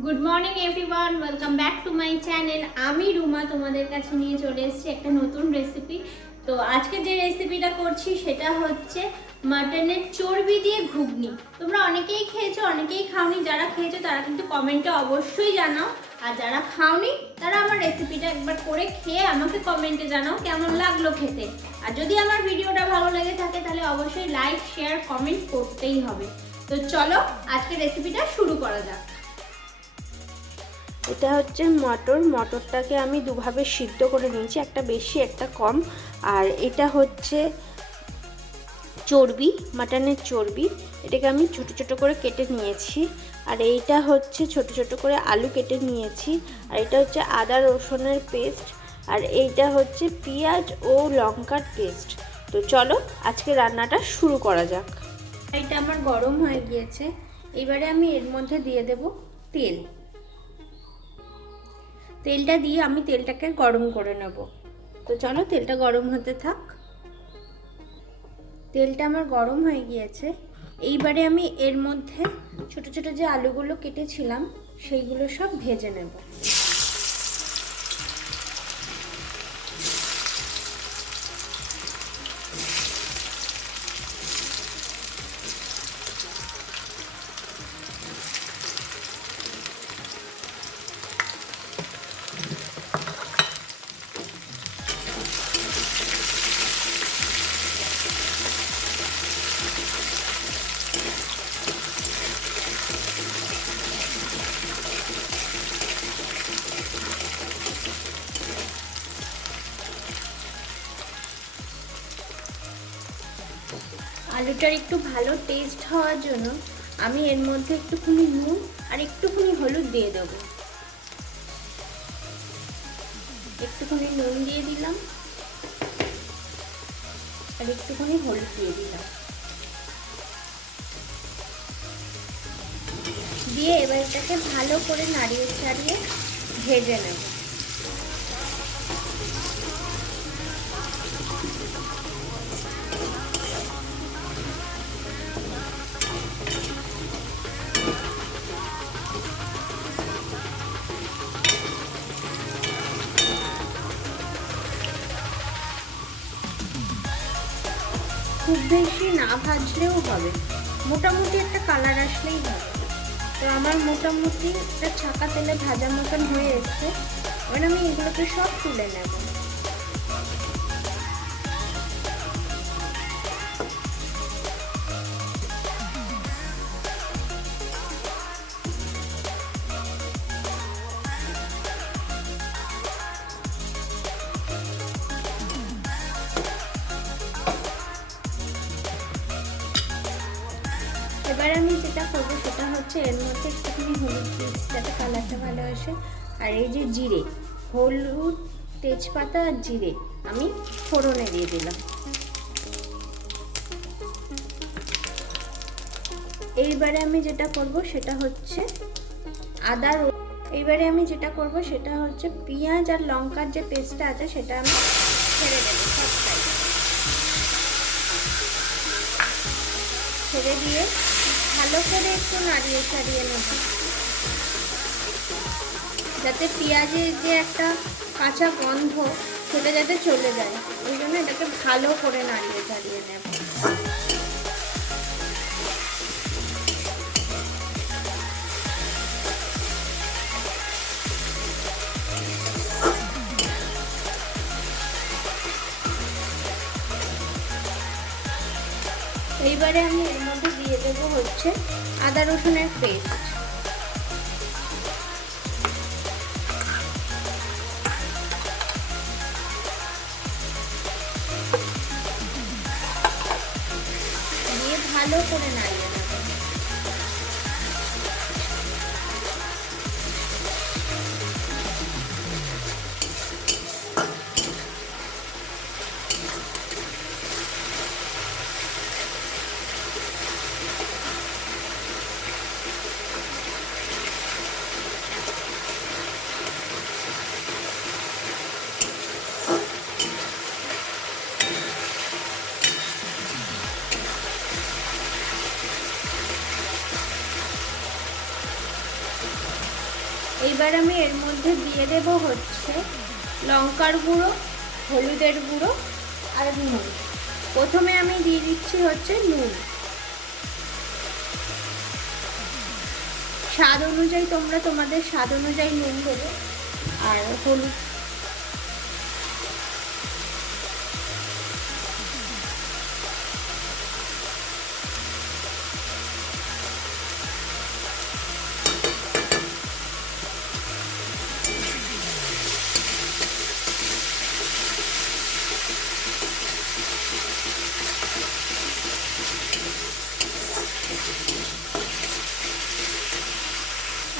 Good morning everyone, welcome back to my channel. আমি রুমা তোমাদের কাছে নিয়ে চলে এসেছি একটা নতুন রেসিপি। তো আজকে যে রেসিপিটা করছি সেটা হচ্ছে মাটনের চর্বি দিয়ে ঘুগনি। তোমরা অনেকেই খেয়েছো, অনেকেই খাওনি। যারা খেয়েছো তারা কিন্তু কমেন্টে অবশ্যই জানাও, আর যারা খাওনি তারা আমার রেসিপিটা একবার করে খেয়ে আমাকে কমেন্টে জানাও কেমন লাগলো খেতে। আর যদি আমার ভিডিওটা ভালো লেগে থাকে তাহলে অবশ্যই লাইক, শেয়ার, কমেন্ট করতেই হবে। তো চলো আজকে রেসিপিটা শুরু করা যাক। এটা হচ্ছে মটরটাকে আমি দুভাবে সিদ্ধ করে নিয়েছি, একটা বেশি একটা কম। আর এটা হচ্ছে চর্বি, মাটনের চর্বি, এটাকে আমি ছোট ছোট করে কেটে নিয়েছি। আর এইটা হচ্ছে ছোট ছোট করে আলু কেটে নিয়েছি। আর এটা হচ্ছে আদা রসুনের পেস্ট। আর এইটা হচ্ছে পেঁয়াজ ও লঙ্কার পেস্ট। তো চলো আজকে রান্নাটা শুরু করা যাক। এটা আমার গরম হয়ে গিয়েছে, এবারে আমি এর মধ্যে দিয়ে দেব তেল। তেলটা দিয়ে আমি তেলটাকে গরম করে নেব। তো চলো তেলটা গরম হতে থাক। তেলটা আমার গরম হয়ে গিয়েছে, এইবারে আমি এর মধ্যে ছোট ছোট যে আলুগুলো কেটেছিলাম সেইগুলো সব ভেজে নেব। আলুটার একটু ভালো টেস্ট হওয়ার জন্য আমি এর মধ্যে একটুখানি নুন আর একটুখানি হলুদ দিয়ে দেবো। একটুখানি নুন দিয়ে দিলাম আর একটুখানি হলুদ দিয়ে দিলাম। দিয়ে এবার এটাকে ভালো করে নাড়িয়ে চাড়িয়ে ভেজে নেব। খুব বেশি না ভাজলেও হবে, মোটামুটি একটা কালার আসলেই হবে। তো আমার মোটামুটি একটা ছাকা তেলে ভাজা মতন হয়ে এসছে। এবার আমি এগুলোকে সব তুলে নেব। এবার আমি যেটা করবো সেটা হচ্ছে এর মধ্যে একটুখানি হলুদ দিয়েছি যাতে কালারটা ভালো আসে। আর এই যে জিরে, হলুদ, তেজপাতা আর জিরে আমি ফোড়নে দিয়ে দিলাম। এইবারে আমি যেটা করব সেটা হচ্ছে এইবারে আমি যেটা করব সেটা হচ্ছে পেঁয়াজ আর লঙ্কার যে পেস্টটা আছে সেটা আমি ছেড়ে দেবো সবটাই। ছেড়ে দিয়ে ভালো করে একটু নাড়িয়ে ছাড়িয়ে নেব, যাতে পেঁয়াজের যে একটা কাঁচা গন্ধ সেটা যাতে চলে যায়। ওই জন্য এটাকে ভালো করে নাড়িয়ে ছাড়িয়ে নেব। এইবারে আমি এর মধ্যে দিয়ে দেবো হচ্ছে আদা রসুনের পেস্ট। দিয়ে ভালো করে নাড়িয়ে নেব। এইবার আমি এর মধ্যে দিয়ে দেব হচ্ছে লঙ্কার গুঁড়ো, হলুদের গুঁড়ো আর নুন। প্রথমে আমি দিয়ে দিচ্ছি হচ্ছে নুন, স্বাদ অনুযায়ী তোমরা তোমাদের স্বাদ অনুযায়ী নুন দেবে। আর হলুদ,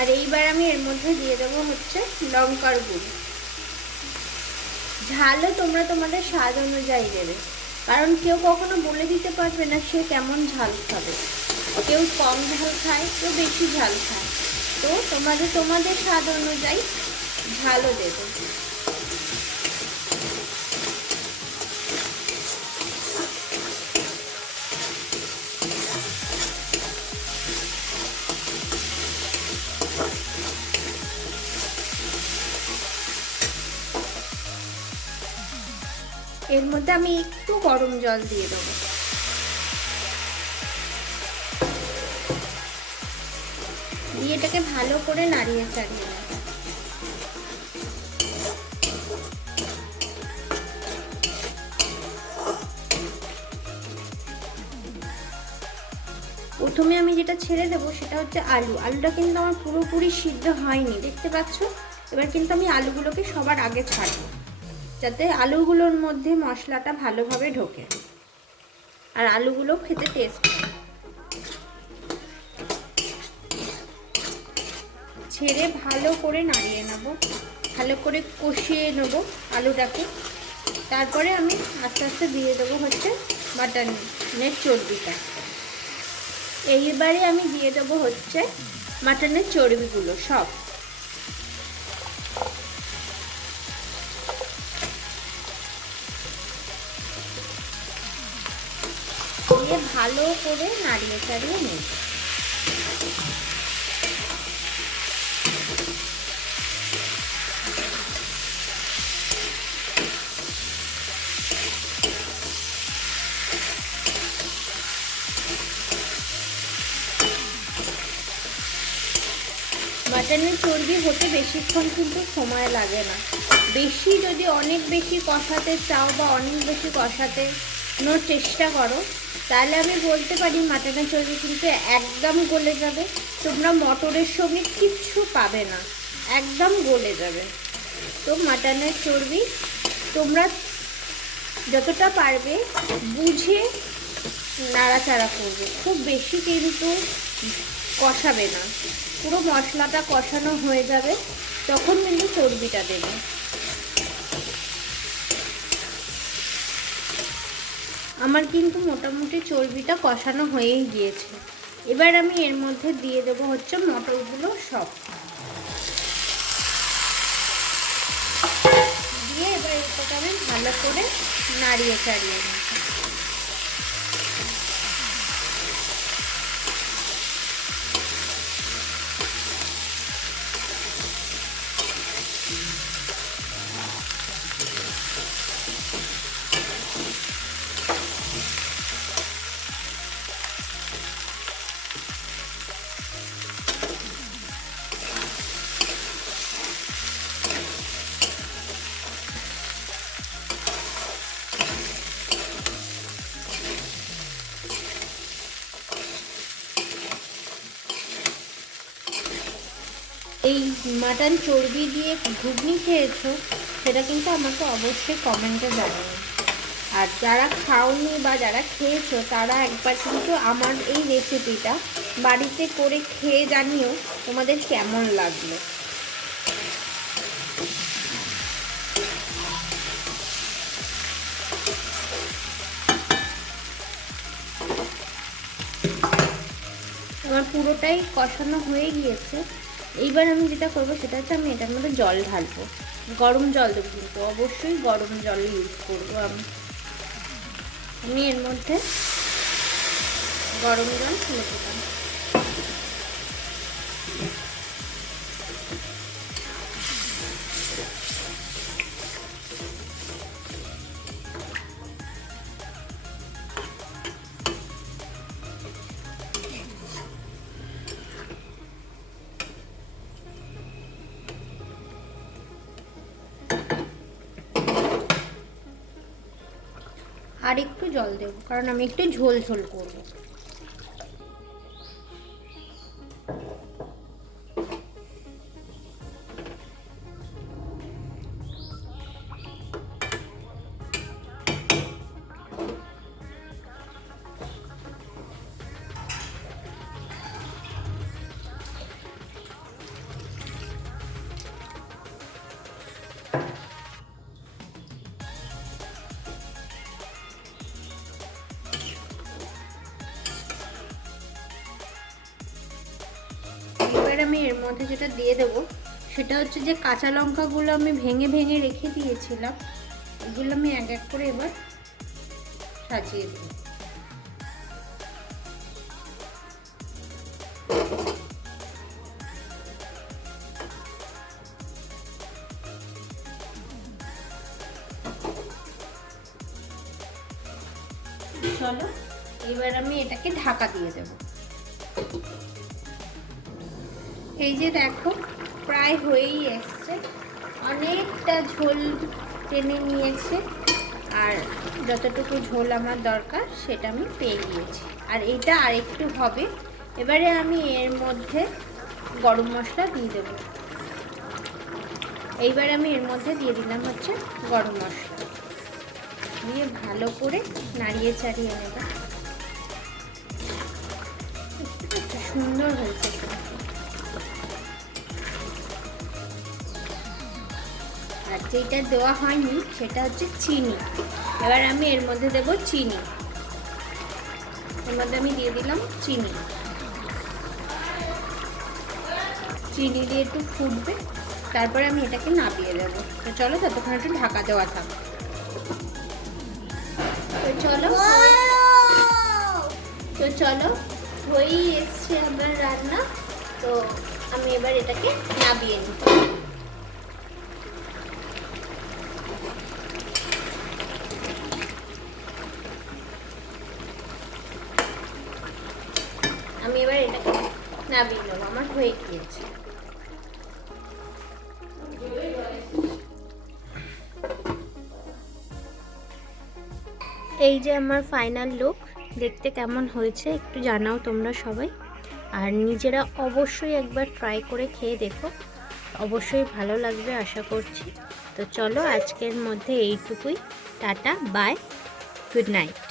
আর এইবার আমি এর মধ্যে দিয়ে দেবো হচ্ছে লঙ্কার গুঁড়ো। ঝালও তোমরা তোমাদের স্বাদ অনুযায়ী দেবে, কারণ কেউ কখনো বলে দিতে পারবে না সে কেমন ঝাল খাবে। কেউ কম ঝাল খায়, কেউ বেশি ঝাল খায়, তো তোমাদের স্বাদ অনুযায়ী ঝালও দেবে। এর মধ্যে আমি একটু গরম জল দিয়ে দেবো। দিয়ে এটাকে ভালো করে নাড়িয়ে চাড়িয়ে নেব। প্রথমে আমি যেটা ছেড়ে দেবো সেটা হচ্ছে আলুটা কিন্তু আমার পুরোপুরি সিদ্ধ হয়নি, দেখতে পাচ্ছ। এবার কিন্তু আমি আলুগুলোকে সবার আগে ছাড়বো, যাতে আলুগুলোর মধ্যে মশলাটা ভালোভাবে ঢোকে আর আলুগুলো খেতে টেস্ট হয়। ছেড়ে ভালো করে নাড়িয়ে নেব, ভালো করে কষিয়ে নেব আলুটাকে। তারপরে আমি আস্তে আস্তে দিয়ে দেবো হচ্ছে মাটনের চর্বিটা। এইবারে আমি দিয়ে দেবো হচ্ছে মাটনের চর্বিগুলো সব। দিয়ে ভালো করে নাড়িয়ে চাড়িয়ে নেব। মাটনের চর্বি হতে বেশিক্ষণ কিন্তু সময় লাগে না। বেশি যদি অনেক বেশি কষাতে চাও বা অনেক বেশি কষাতে চেষ্টা করো, তাহলে আমি বলতে পারি মাটনের চর্বি কিন্তু একদম গলে যাবে। তোমরা মটরের সঙ্গে কিচ্ছু পাবে না, একদম গলে যাবে। তো মাটনের চর্বি তোমরা যতটা পারবে বুঝে নাড়াচাড়া করবে, খুব বেশি কিন্তু কষাবে না। পুরো মশলাটা কষানো হয়ে যাবে তখন কিন্তু চর্বিটা দেবে। আমার কিন্তু মোটামুটি চর্বিটা কষানো হয়েই গিয়েছে। এবার আমি এর মধ্যে দিয়ে দেবো হচ্ছে মটরগুলো সব। দিয়ে এবার এটাকে আমি ভালো করে নাড়িয়ে চাড়িয়ে নিই। এই মাটন চর্বি দিয়ে ঘুগনি খেয়েছো সেটা কিন্তু আমাকে অবশ্যই কমেন্টে জানাবে। আর যারা খাওনি বা যারা খেয়েছো তারা একবার কিন্তু আমার এই রেসিপিটা বাড়িতে করে খেয়ে জানিও তোমাদের কেমন লাগলো। আমার পুরোটাই কষানো হয়ে গিয়েছে। এইবার আমি যেটা করবো সেটা হচ্ছে আমি এটার মধ্যে জল ঢালবো। গরম জল দেবো, কিন্তু অবশ্যই গরম জল ইউজ করবো। আমি এর মধ্যে গরম জল ফেলে দিলাম। আর একটু জল দেব, কারণ আমি একটু ঝোল ঝোল করব। এবার আমি এর মধ্যে যেটা দিয়ে দেব সেটা হচ্ছে যে কাঁচা লঙ্কাগুলো আমি ভেঙে ভেঙে রেখে দিয়েছিলাম, এগুলো আমি এক এক করে এবার সাজিয়ে দিই। চলো এবার আমি এটাকে ঢাকা দিয়ে দেব। এই যে দেখো প্রায় হয়েই এসছে, অনেকটা ঝোল টেনে নিয়েছে, আর যতটুকু ঝোল আমার দরকার সেটা আমি পেয়ে গিয়েছি। আর এইটা আর একটু হবে। এবারে আমি এর মধ্যে গরম মশলা দিয়ে দেবো। এইবার আমি এর মধ্যে দিয়ে দিলাম হচ্ছে গরম মশলা, দিয়ে ভালো করে নাড়িয়ে চাড়িয়ে নেব। সুন্দর হয়েছে। আর যেটা দেওয়া হয়নি সেটা হচ্ছে চিনি। এবার আমি এর মধ্যে দেব চিনি, এর মধ্যে আমি দিয়ে দিলাম চিনি। চিনি দিয়ে একটু ফুটবে, তারপরে আমি এটাকে নামিয়ে দেবো। তো চলো ততক্ষণ একটু ঢাকা দেওয়া থাকবে। তো চলো হয়েই এসছে আমার রান্না। তো আমি এবার এটাকে নামিয়ে নিই। আমি এবার এটাকে নামিয়ে নেবো, আমার হয়ে গিয়েছে। এই যে আমার ফাইনাল লুক, দেখতে কেমন হয়েছে একটু জানাও তোমরা সবাই। আর নিজেরা অবশ্যই একবার ট্রাই করে খেয়ে দেখো, অবশ্যই ভালো লাগবে আশা করছি। তো চলো আজকের মধ্যে এইটুকুই, টাটা বাই, গুড নাইট।